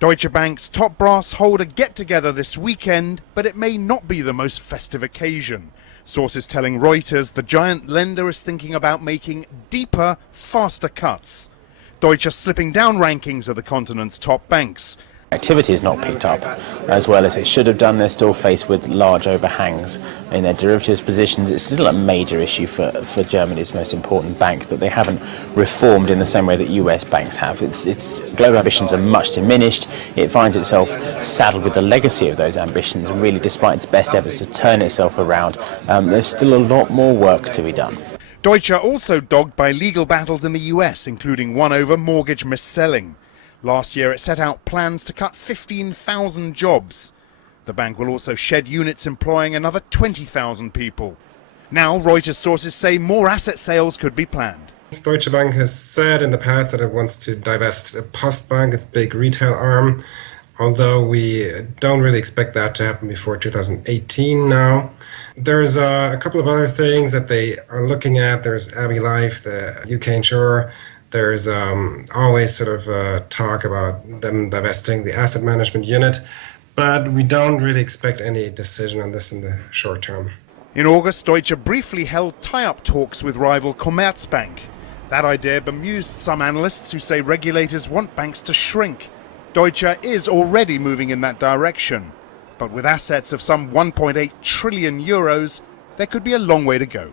Deutsche Bank's top brass hold a get-together this weekend, but it may not be the most festive occasion. Sources telling Reuters the giant lender is thinking about making deeper, faster cuts. Deutsche slipping down rankings of the continent's top banks. Activity has not picked up as well as it should have done. They're still faced with large overhangs in their derivatives positions. It's still a major issue for Germany's most important bank that they haven't reformed in the same way that US banks have. Its global ambitions are much diminished. It finds itself saddled with the legacy of those ambitions, and really, despite its best efforts to turn itself around, there's still a lot more work to be done. Deutsche also dogged by legal battles in the US, including one over mortgage mis-selling. Last year, it set out plans to cut 15,000 jobs. The bank will also shed units employing another 20,000 people. Now, Reuters sources say more asset sales could be planned. Deutsche Bank has said in the past that it wants to divest Postbank, its big retail arm, although we don't really expect that to happen before 2018 now. There's a couple of other things that they are looking at. There's Abbey Life, the UK insurer. There's always sort of talk about them divesting the asset management unit, but we don't really expect any decision on this in the short term. In August, Deutsche briefly held tie-up talks with rival Commerzbank. That idea bemused some analysts who say regulators want banks to shrink. Deutsche is already moving in that direction, but with assets of some 1.8 trillion euros, there could be a long way to go.